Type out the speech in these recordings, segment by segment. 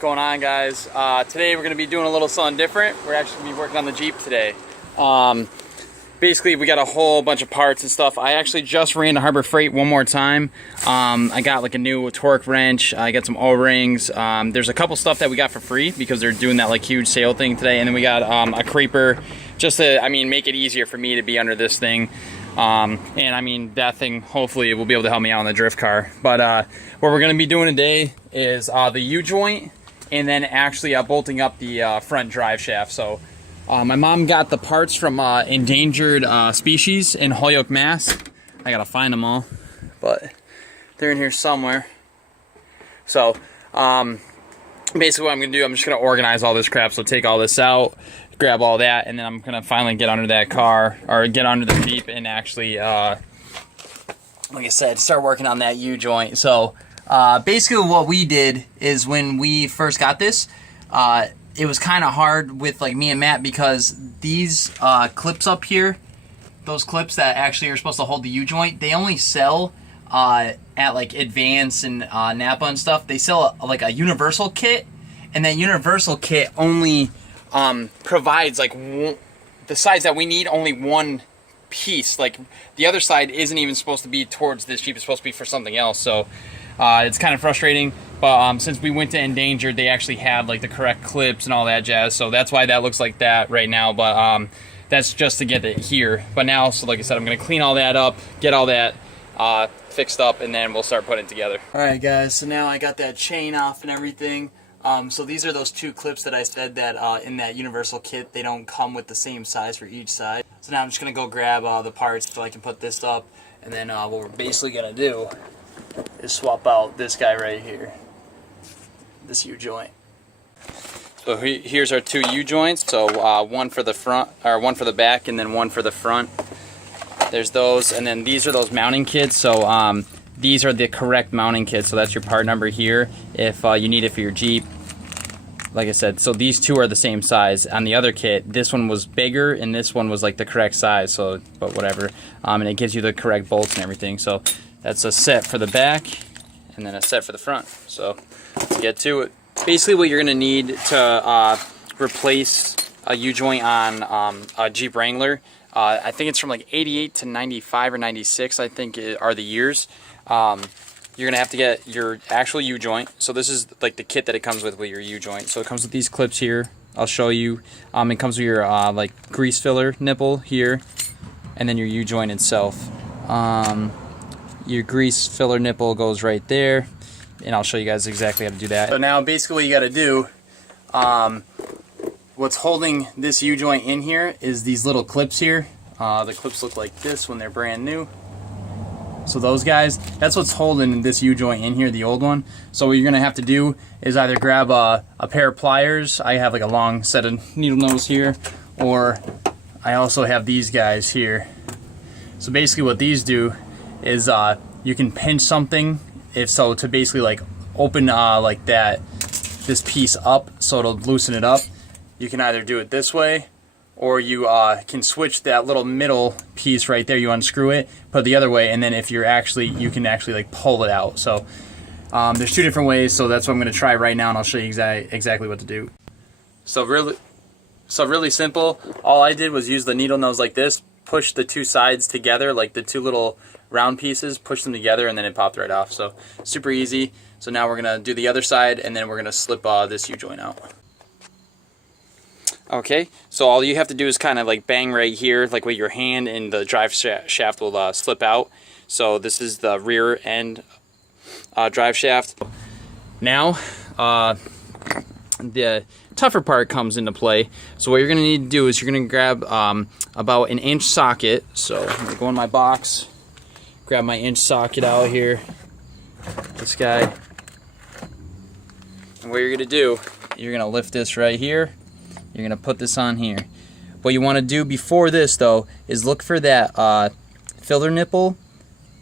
What's going on, guys? Today we're going to be doing a little something different. We're actually going to be working on the Jeep today. Basically, we got a whole bunch of parts and stuff. I actually just ran to Harbor Freight one more time. I got like a new torque wrench. I got some O-rings. There's a couple stuff that we got for free because they're doing that like huge sale thing today. And then we got a creeper just to, make it easier for me to be under this thing. And that thing, hopefully it will be able to help me out on the drift car. But what we're going to be doing today is the U-joint and then actually bolting up the front drive shaft. So my mom got the parts from Endangered Species in Holyoke, Mass. I gotta find them all, but they're in here somewhere. So basically what I'm gonna do, I'm just gonna organize all this crap. So take all this out, grab all that, and then I'm gonna finally get under that car, or get under the Jeep, and actually like I said, start working on that U-joint. So basically what we did is, when we first got this, it was kind of hard with like me and Matt, because these clips up here, those clips that actually are supposed to hold the U-joint, they only sell at like Advance and Napa and stuff. They sell like a universal kit, and that universal kit only provides like the size that we need, only one piece. Like the other side isn't even supposed to be towards this Jeep, it's supposed to be for something else. So it's kind of frustrating, but since we went to Endangered, they actually had like the correct clips and all that jazz, so that's why that looks like that right now. But that's just to get it here. But now, so like I said, I'm gonna clean all that up, get all that fixed up, and then we'll start putting it together. All right, guys, so now I got that chain off and everything. So these are those two clips that I said that in that universal kit, they don't come with the same size for each side. So now I'm just gonna go grab the parts so I can put this up, and then what we're basically gonna do is swap out this guy right here, this U-joint. So here's our two U-joints. So one for the front, or one for the back, and then one for the front. There's those, and then these are those mounting kits. So these are the correct mounting kits. So that's your part number here if you need it for your Jeep. Like I said, so these two are the same size. On the other kit, this one was bigger, and this one was like the correct size. So, but whatever. And it gives you the correct bolts and everything. So that's a set for the back, and then a set for the front. So let's get to it. Basically what you're gonna need to replace a U-joint on a Jeep Wrangler, I think it's from like 88 to 95 or 96, I think are the years. You're gonna have to get your actual U-joint. So this is like the kit that it comes with your U-joint. So it comes with these clips here. I'll show you. It comes with your like grease filler nipple here, and then your U-joint itself. Your grease filler nipple goes right there, and I'll show you guys exactly how to do that. So now basically what you got to do, what's holding this U-joint in here is these little clips here. The clips look like this when they're brand new. So those guys, that's what's holding this U-joint in here, the old one. So what you're going to have to do is either grab a pair of pliers. I have like a long set of needle nose here, or I also have these guys here. So basically what these do is you can pinch something, to basically like open like this piece up, so it'll loosen it up. You can either do it this way, or you can switch that little middle piece right there. You unscrew it, put it the other way, and then if you're you can actually like pull it out. So there's two different ways. So that's what I'm going to try right now, and I'll show you exactly what to do. So really simple. All I did was use the needle nose like this, push the two sides together, like the two little round pieces, push them together, and then it popped right off. So super easy. So now we're gonna do the other side, and then we're gonna slip this U-joint out. Okay, so all you have to do is kind of like bang right here, like with your hand, and the drive shaft will slip out. So this is the rear end drive shaft. Now the tougher part comes into play. So what you're gonna need to do is you're gonna grab about an inch socket. So I'm gonna go in my box, grab my inch socket out here, this guy. And what you're gonna do, you're gonna lift this right here. You're gonna put this on here. What you wanna do before this though is look for that filler nipple,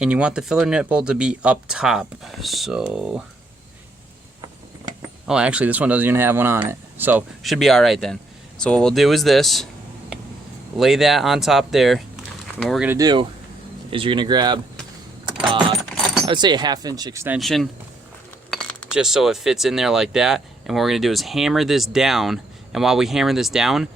and you want the filler nipple to be up top. So, oh, actually this one doesn't even have one on it. So should be all right then. So what we'll do is this, lay that on top there, and what we're gonna do is you're gonna grab I would say a 1/2 inch extension, just so it fits in there like that, and what we're going to do is hammer this down. And while we hammer this down,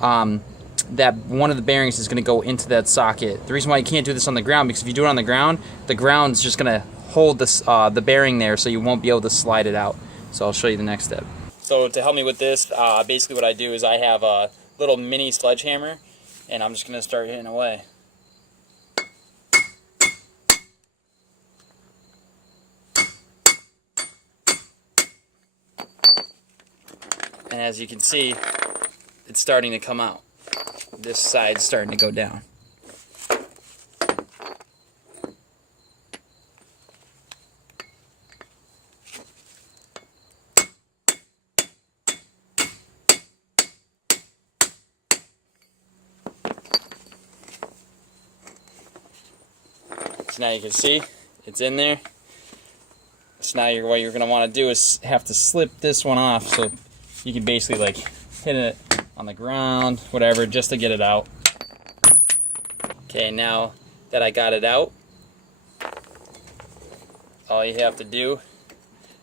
that one of the bearings is going to go into that socket. The reason why you can't do this on the ground, because if you do it on the ground's just going to hold this, the bearing there, so you won't be able to slide it out. So I'll show you the next step. So to help me with this, basically what I do is I have a little mini sledgehammer, and I'm just going to start hitting away. And as you can see, it's starting to come out. This side's starting to go down. So now you can see it's in there. So now what you're going to want to do is have to slip this one off, so you can basically like hit it on the ground, whatever, just to get it out. Okay, now that I got it out, all you have to do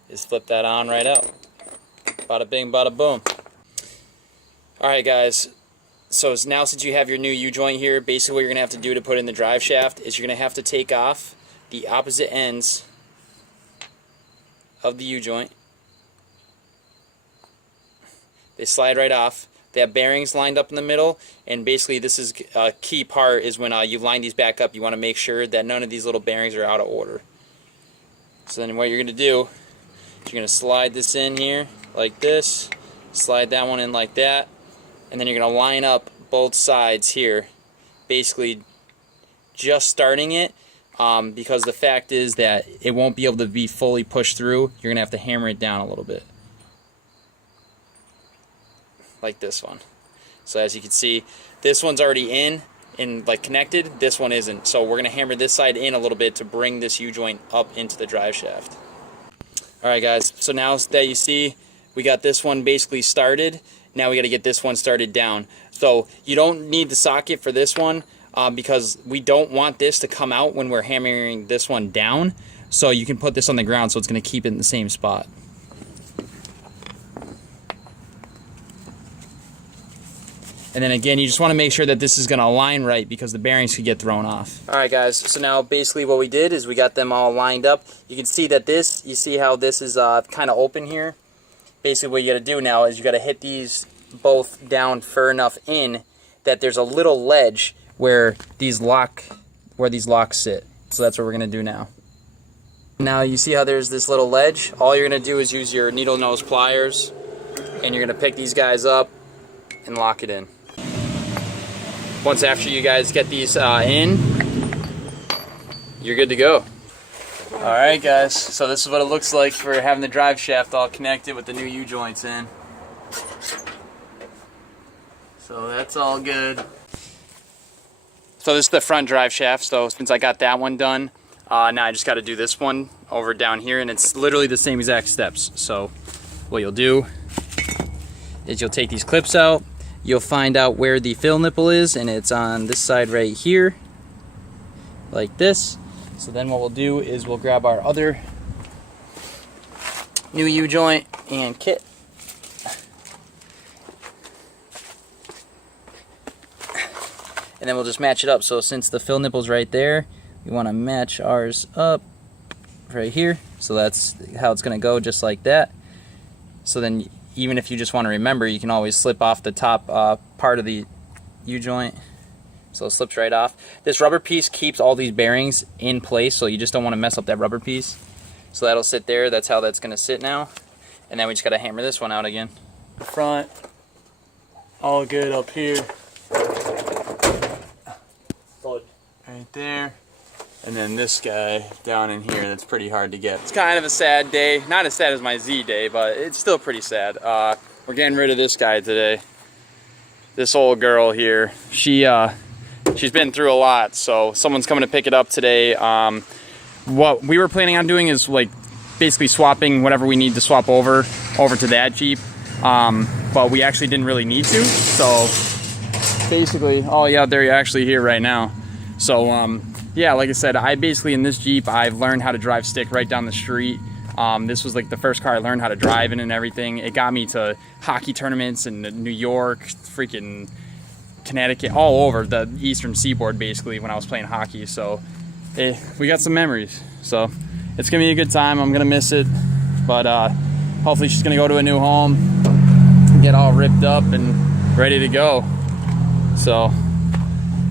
is flip that on right out. Bada bing, bada boom. Alright guys, so now since you have your new U-joint here, basically what you're going to have to do to put in the drive shaft is you're going to have to take off the opposite ends of the U-joint. They slide right off. They have bearings lined up in the middle, and basically this is a key part is when you line these back up, you want to make sure that none of these little bearings are out of order. So then what you're going to do is you're going to slide this in here like this, slide that one in like that, and then you're going to line up both sides here, basically just starting it, because the fact is that it won't be able to be fully pushed through. You're going to have to hammer it down a little bit. Like this one. So as you can see, this one's already in and like connected, this one isn't. So we're going to hammer this side in a little bit to bring this U-joint up into the drive shaft. Alright guys, so now that you see we got this one basically started, now we got to get this one started down. So you don't need the socket for this one because we don't want this to come out when we're hammering this one down. So you can put this on the ground, so it's going to keep it in the same spot. And then again, you just want to make sure that this is going to align right because the bearings could get thrown off. Alright guys, so now basically what we did is we got them all lined up. You can see that you see how this is kind of open here? Basically what you got to do now is you got to hit these both down far enough in that there's a little ledge where these locks sit. So that's what we're going to do now. Now you see how there's this little ledge? All you're going to do is use your needle nose pliers, and you're going to pick these guys up and lock it in. Once after you guys get these in, you're good to go. Alright guys, so this is what it looks like for having the drive shaft all connected with the new U-joints in. So that's all good. So this is the front drive shaft, so since I got that one done, now I just got to do this one over down here, and it's literally the same exact steps. So what you'll do is you'll take these clips out. You'll find out where the fill nipple is, and it's on this side right here, like this. So then what we'll do is we'll grab our other new U-joint and kit. And then we'll just match it up. So since the fill nipple's right there, we want to match ours up right here. So that's how it's going to go, just like that. So then even if you just want to remember, you can always slip off the top part of the U-joint. So it slips right off. This rubber piece keeps all these bearings in place, so you just don't want to mess up that rubber piece. So that'll sit there. That's how that's going to sit now. And then we just got to hammer this one out again. The front, all good up here. Right there. And then this guy down in here, that's pretty hard to get. It's kind of a sad day. Not as sad as my Z day, but it's still pretty sad. We're getting rid of this guy today. This old girl here. She's been through a lot, so someone's coming to pick it up today. What we were planning on doing is like basically swapping whatever we need to swap over to that Jeep. But we actually didn't really need to. So basically, oh yeah, they're actually here right now. So yeah, like I said, I basically in this Jeep, I've learned how to drive stick right down the street. This was like the first car I learned how to drive in and everything. It got me to hockey tournaments in New York, freaking Connecticut, all over the eastern seaboard basically when I was playing hockey. So we got some memories. So it's gonna be a good time. I'm gonna miss it, but hopefully she's gonna go to a new home, get all ripped up and ready to go. So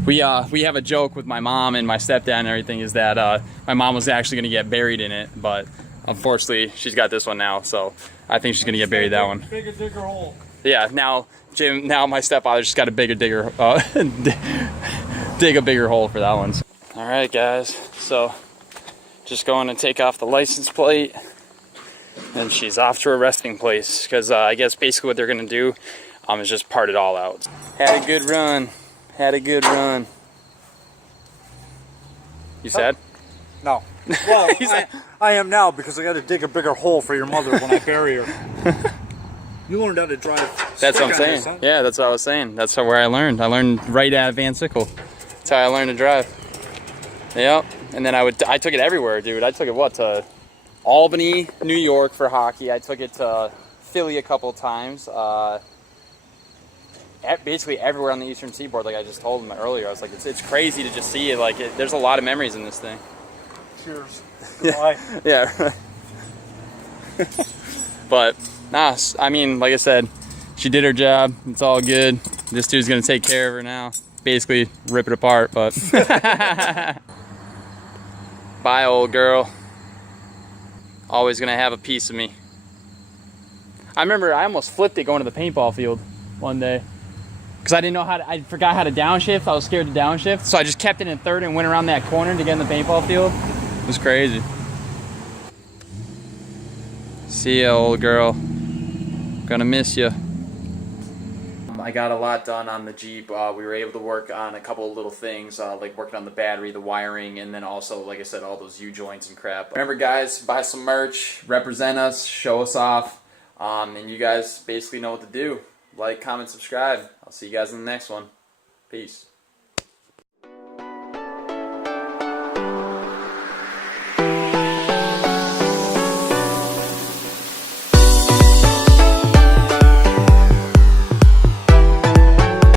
we have a joke with my mom and my stepdad and everything, is that my mom was actually gonna get buried in it, but unfortunately she's got this one now, so I think she's gonna get buried that one. Bigger digger hole. Yeah, now my stepfather's just got a bigger digger, dig a bigger hole for that one. All right, guys, so just going to take off the license plate, and she's off to a resting place, because I guess basically what they're gonna do is just part it all out. Had a good run. Had a good run. You sad? No. Well, I am now, because I got to dig a bigger hole for your mother when I bury her. You learned how to drive. That's what I'm saying. This, huh? Yeah, that's what I was saying. That's where I learned. I learned right out of Van Sickle. That's how I learned to drive. Yep. And then I took it everywhere, dude. I took it to Albany, New York for hockey. I took it to Philly a couple times. Basically everywhere on the eastern seaboard, like I just told him earlier. I was like, it's crazy to just see it. Like there's a lot of memories in this thing. Cheers. Goodbye. Yeah. But nah, I mean, like I said, she did her job. It's all good. This dude's gonna take care of her now. Basically rip it apart, but bye, old girl. Always gonna have a piece of me. I remember I almost flipped it going to the paintball field one day, because I didn't know I forgot how to downshift. I was scared to downshift, so I just kept it in third and went around that corner to get in the paintball field. It was crazy. See ya, old girl. Gonna miss you. I got a lot done on the Jeep. We were able to work on a couple of little things, like working on the battery, the wiring, and then also, like I said, all those U-joints and crap. Remember, guys, buy some merch, represent us, show us off, and you guys basically know what to do. Like, comment, subscribe. I'll see you guys in the next one. Peace.